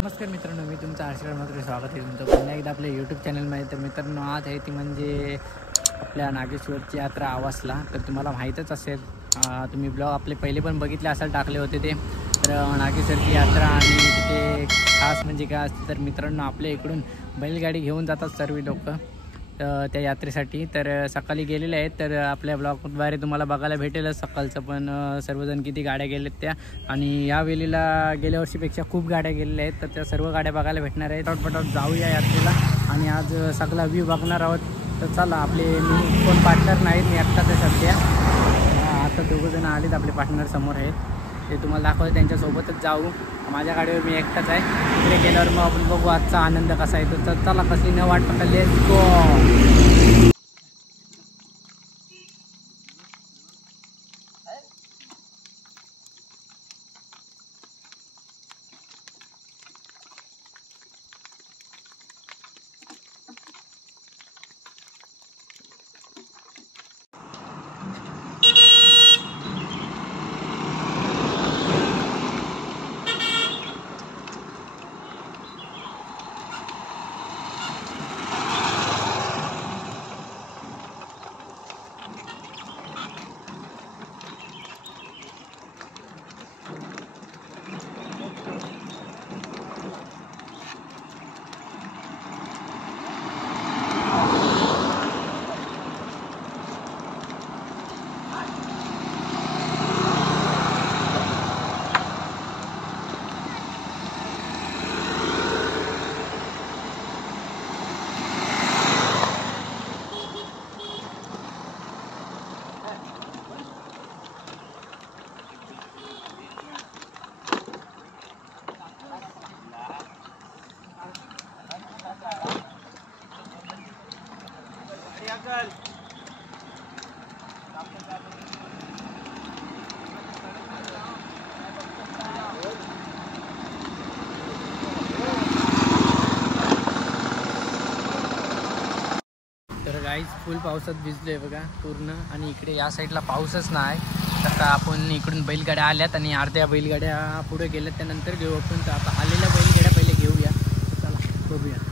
नमस्कार मित्रांनो, मी तुमचं आशीर्वाद स्वागत आहे तुमचं पुन्हा एकदा आपल्या यूट्यूब चॅनलमध्ये. तर मित्रांनो, आज आहे ती म्हणजे आपल्या नागेश्वरची यात्रा आवासला. तर तुम्हाला माहीतच असेल, तुम्ही ब्लॉग आपले पहिले पण बघितले असाल, टाकले होते ते. तर नागेश्वरची यात्रा आणि तिथे खास म्हणजे काय असतं तर मित्रांनो, आपल्या इकडून बैलगाडी घेऊन जातात सर्व लोक त्या यात्रेसाठी. तर सकाळी गेलेले आहेत. तर आपल्या ब्लॉगद्वारे तुम्हाला बघायला भेटेलच सकाळचं पण सर्वजण किती गाड्या गेलेत त्या. आणि या वेळेला गेल्या वर्षीपेक्षा खूप गाड्या गेलेल्या आहेत. तर त्या सर्व गाड्या बघायला भेटणार आहेत. पटपट जाऊया यात्रेला आणि आज सगळा व्ह्यू बघणार आहोत. तर चला, आपले मी कोण पार्टनर नाहीत, मी एकटाच आहे सध्या. आता दोघंजण आलेत आपले पार्टनर समोर आहेत, ते तुम्हाला दाखवते. त्यांच्यासोबतच जाऊ. माझ्या गाडीवर मी एकटाच आहे. तिकडे गेल्यावर मग आपण बघू आजचा आनंद कसा येतो. तर चला, कसली न वाट बघता लेट्स गो. तर गाईज फुल पावसात भिजलोय बघा पूर्ण. आणि इकडे या साईडला पाऊसच नाही. आता आपण इकडून बैलगाड्या आल्यात आणि अर्ध्या बैलगाड्या पुढे गेल्यात, त्यानंतर घेऊ आपण. तर आता आलेल्या बैलगाड्या पहिले घेऊया. चला बघूया.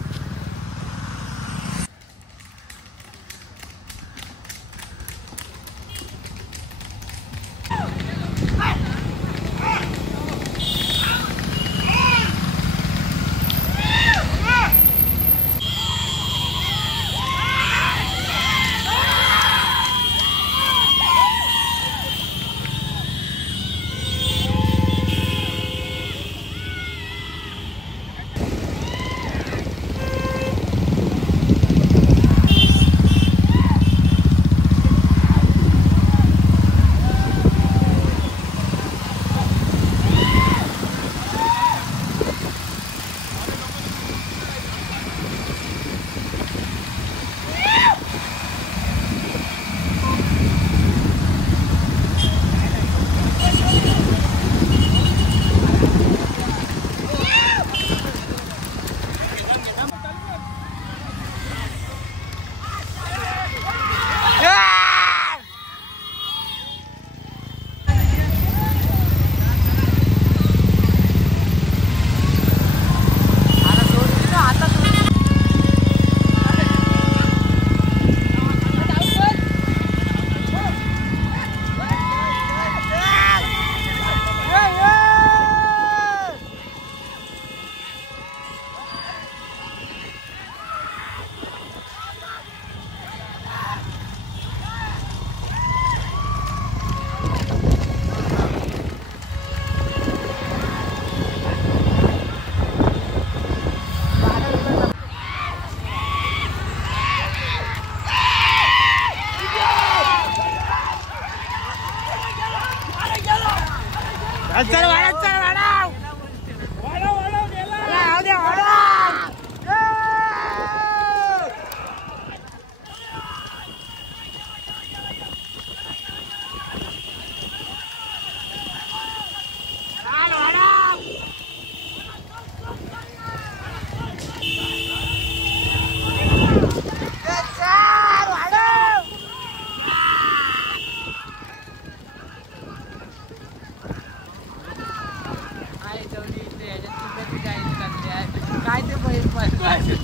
काय ते पाहिजे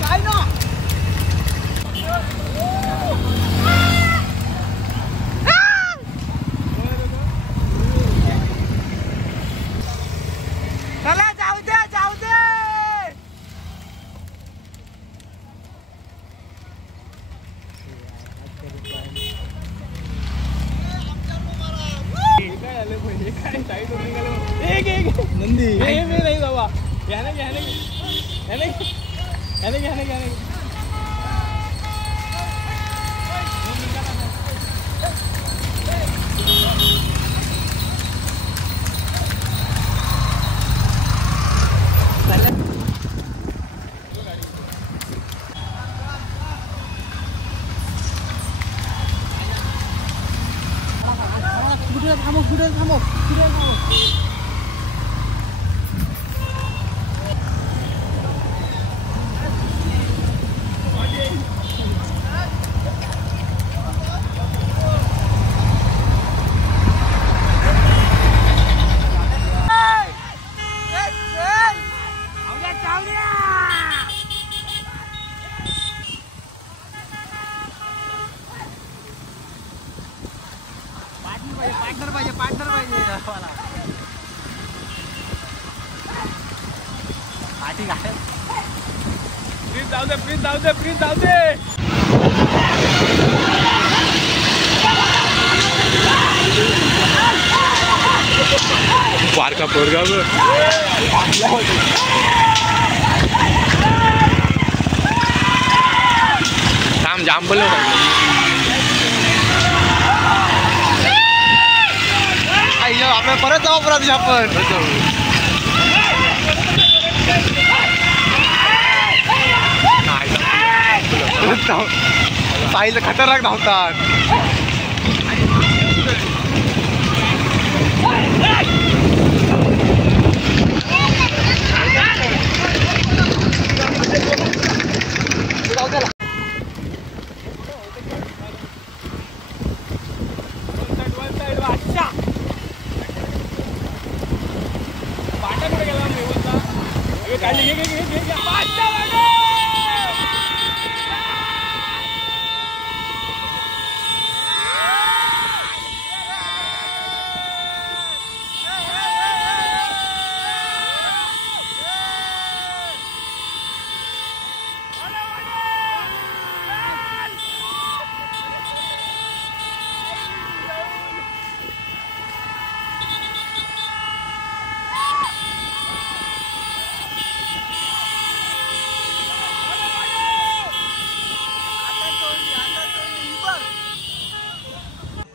काय ना चला जाऊ दे जाऊ दे नंदी नाही बाबा कुठे थांबव पार्टनर पाहिजे मला पाठी घाल प्लीज जाऊ दे बारका पोरगा काम जाम बोल आपण परत जाऊ आपण साईला खतरनाक धावतात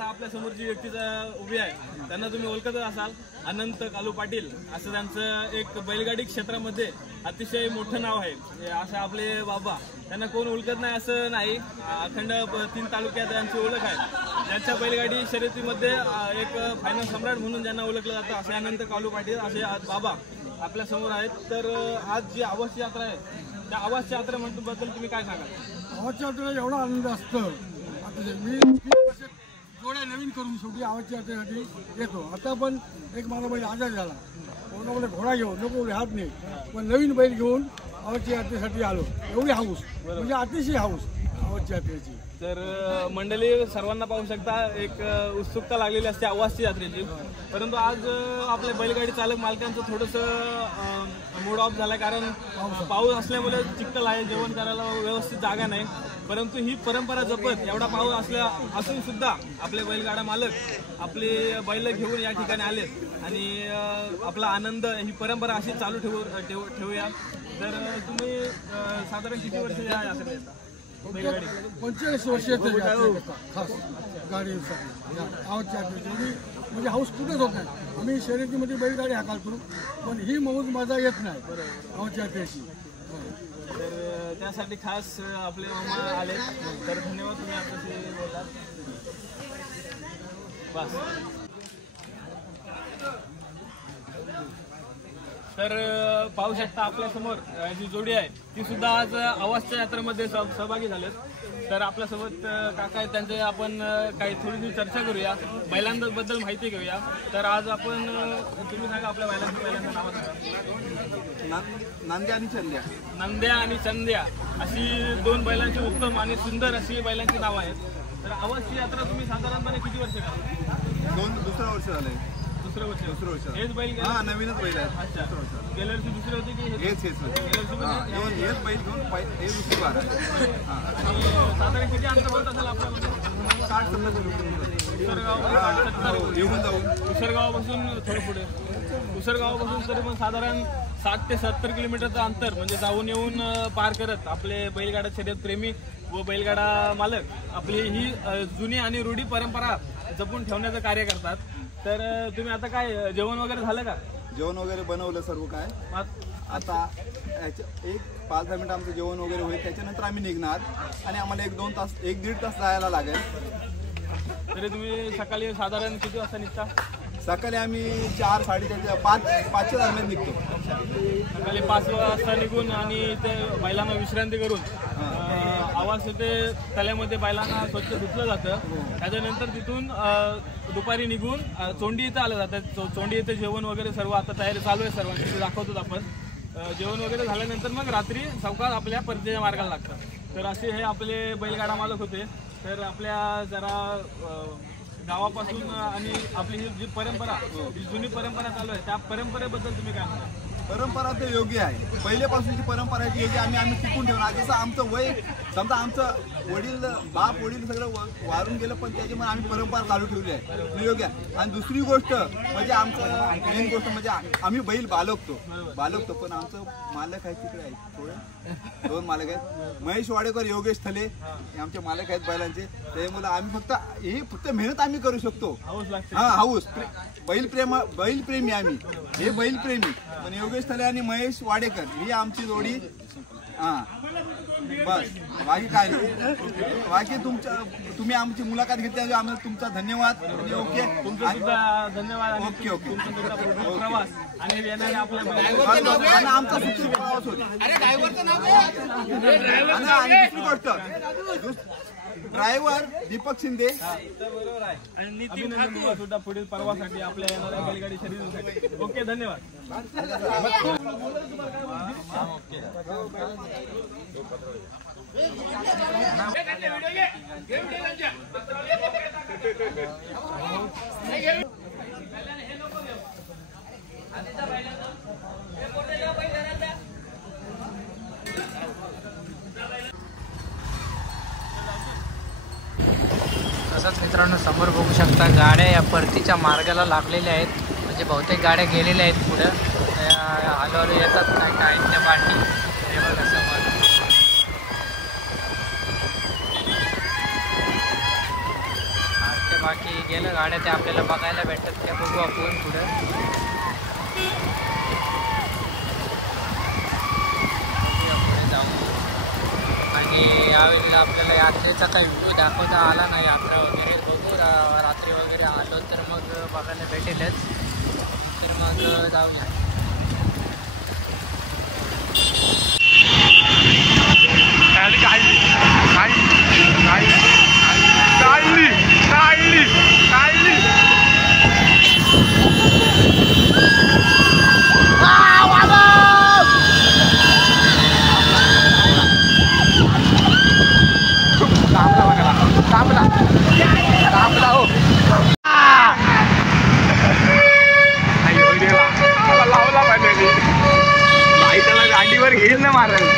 आपल्या समोरची व्यक्ती उभी आहे त्यांना तुम्ही ओळखतच असाल. अनंत कालू पाटील असं त्यांचं एक बैलगाडी क्षेत्रामध्ये अतिशय मोठं नाव आहे. असं आपले बाबा त्यांना कोण ओळखत नाही असं नाही. अखंड 3 तालुक्यात त्यांची ओळख आहे. त्यांच्या बैलगाडी शर्यतीमध्ये एक फायनल सम्राट म्हणून ज्यांना ओळखलं जातं असे अनंत कालू पाटील असे आज बाबा आपल्या समोर आहेत. तर आज जी आवास यात्रा आहे त्या आवास यात्रेबद्दल तुम्ही काय सांगाल? आवास यात्रेला एवढा आनंद असतो. आता मी जोड्या नवीन करून शेवटी आवास यात्रेसाठी येतो. आता पण एक माझा बैल आजार झाला, कोणाकडे घोडा घेऊन नको हात नाही, पण नवीन बैल घेऊन आवास यात्रेसाठी आलो. एवढी हाऊस म्हणजे अतिशय हाऊस आवास यात्रेची. तर मंडळी सर्वांना पाहू शकता एक उत्सुकता लागलेली असते आवासची यात्रेची. परंतु आज आपले बैलगाडी चालक मालकांचं थोडंसं मूड ऑफ झालं, कारण पाऊस असल्यामुळे चिखल आहे, जेवण करायला व्यवस्थित जागा नाही. परंतु ही परंपरा जपत एवढा पाऊस असून सुद्धा आपले बैलगाडा मालक आपले बैल घेऊन या ठिकाणी आले आणि आपला आनंद ही परंपरा अशी चालू ठेवूया. तर तुम्ही साधारण किती वर्ष या यात्रेत येता? फक्त 45 वर्ष येते यात्रेकरता खास गाडीसाठी आवडची यात्रेची म्हणजे हाऊस कुठेच होत नाही. आम्ही शर्यतीमध्ये बैलगाडी हाकालतो पण ही मौज मजा येत नाही आवडची यात्रेची. तर त्यासाठी खास आपले मामा आले. तर धन्यवाद तुम्ही आपल्याशी बोललात. बस. तर पाहू शकता आपल्यासमोर जी जोडी आहे ती सुद्धा आज आवाजच्या यात्रेमध्ये सहभागी झालेत. तर आपल्यासोबत काका आहेत, त्यांचे आपण काही थोडीशी चर्चा करूया, बैलांबद्दल माहिती घेऊया. तर आज आपण तुम्ही सांगा आपल्या बैलांचं नाव सांगा. नांद्या आणि चंद्या. नंद्या आणि चंद्या अशी दोन बैलांची उत्तम आणि सुंदर अशी बैलांची नावं आहेत. तर आवाजची यात्रा तुम्ही साधारणपणे किती वर्ष करा? दुसरं वर्ष झालंय. दुसरं वर्ष. हेच बैल हा नवीनच बैल आहे. अच्छा. गेल्या वर्षी दुसरे होते की हेच हेच बैल घेऊन हे दुसरी बार आहे. आणि साधारण किती अंतर होत असेल आपल्यामध्ये? 60-70 किलोमीटर येऊन जाऊन उसरगावापासून थोडं पुढे. उसरगावापासून तरी पण साधारण 60 ते 70 किलोमीटरचं अंतर म्हणजे जाऊन येऊन पार करत आपले बैलगाडा शर्यत प्रेमी व बैलगाडा मालक आपली ही जुनी आणि रूढी परंपरा जपून ठेवण्याचं कार्य करतात. तर तुम्ही आता काय जेवण वगैरे झालं का? जेवण वगैरे बनवलं सर्व काय. आता एक 5-10 मिनिट आमचं जेवण वगैरे होईल, त्याच्यानंतर आम्ही निघणार आणि आम्हाला 1-1.5 तास जायला लागेल. तरी तुम्ही सकाळी साधारण किती वाजता निघता? सकाळी आम्ही 4-5:30 दरम्यान निघतो. सकाळी 5 वाजता निघून आणि इथे बैलांना विश्रांती करून आवाज इथे तल्यामध्ये बैलांना स्वच्छ धुतलं जातं. त्याच्यानंतर तिथून दुपारी निघून चोंडी इथं आलं जातं. चोंडी इथे जेवण वगैरे सर्व आता तयारी चालू आहे सर्वांची, ते दाखवतो आपण. जेवण वगैरे झाल्यानंतर मग रात्री सावकाश आपल्या परतीच्या मार्गाला लागतं. तर असे हे आपले बैलगाडा मालक होते. तर आपल्या जरा गावापासून आणि आपली ही जी परंपरा, जी जुनी परंपरा चालू आहे त्या परंपरेबद्दल तुम्ही काय म्हणता? परंपरा तर योग्य आहे. पहिल्यापासूनची परंपरा आहे ती योग्य आम्ही टिकून ठेवणार. जसं आमचं वय समजा आमचं वडील सगळं वारून गेलं पण त्याच्यामुळे आम्ही परंपरा चालू ठेवली आहे, योग्य आहे. आणि दुसरी गोष्ट म्हणजे आमचं मेन गोष्ट म्हणजे आम्ही बैल बालकतो पण आमचं मालक आहे तिकडे आहे, थोडे 2 मालक आहेत, महेश वाडेकर, योगेश थले हे आमचे मालक आहेत बैलांचे. त्यामुळे आम्ही फक्त मेहनत आम्ही करू शकतो. हाऊस बैलप्रेमी आम्ही, हे बैलप्रेमी. पण योगेश थले आणि महेश वाडेकर ही आमची जोडी. बस बाकी काय नाही. बाकी तुम्ही आमची मुलाखत घेतली आम्हाला तुमचा धन्यवाद. ओके धन्यवाद. ओके प्रवास आणि येणारे आपल्या आमचा सुखरूप प्रवास होईल. दुसरी गोष्ट ड्रायव्हर दीपक शिंदे आणि नितीन ठाकूर सुद्धा पुढील प्रवासासाठी आपल्या येणाऱ्या बैलगाडी शर्यतीसाठी. ओके धन्यवाद. तसंच मित्रांनो समोर बघू शकता गाड्या या परतीच्या मार्गाला लागलेल्या आहेत. म्हणजे बहुतेक गाड्या गेलेल्या आहेत पुढं. हळूहळू येतात काय त्या पाठी. हे बघा समोर बाकी गेलं गाड्या त्या आपल्याला बघायला भेटतात. त्या बघू आपण पुढं. आणि यावेळेला आपल्याला यात्रेचा काही व्ह्यू दाखवता आला नाही. यात्रा वगैरे बघू रात्री वगैरे आलो तर मग बघायला भेटेलच. तर मग जाऊया. गाडीवर घेईल ना मारायला.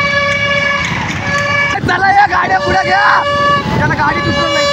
चला या गाड्या पुढे घ्या. त्याला गाडी दुसरं नाही.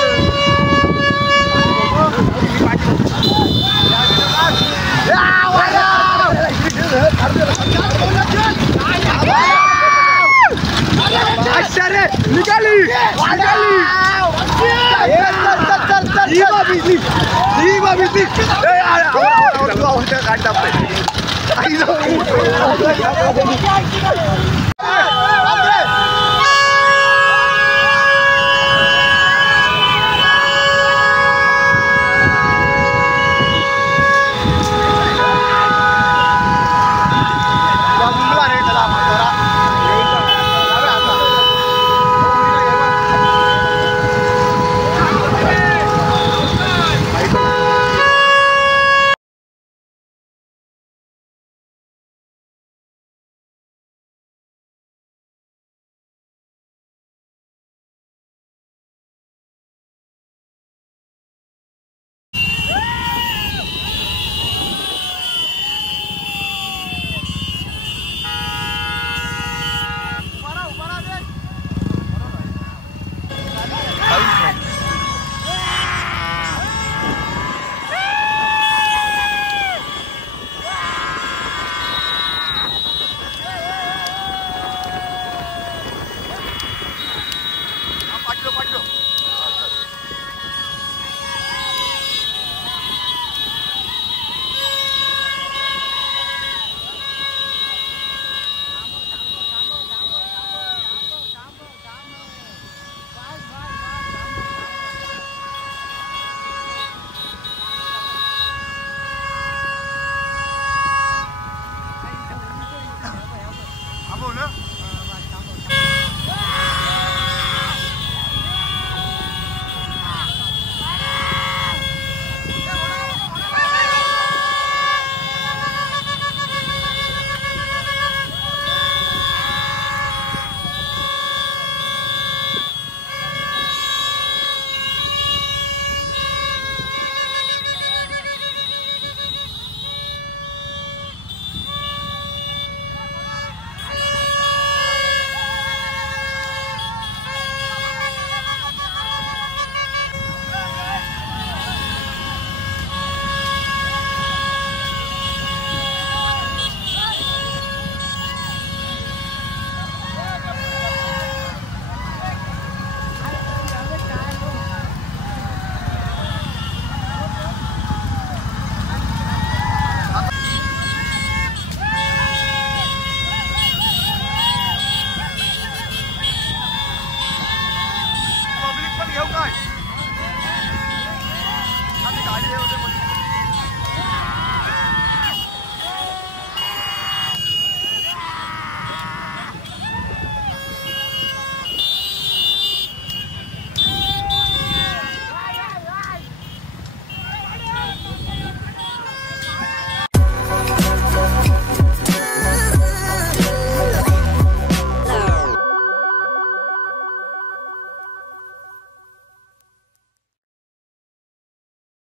गाडी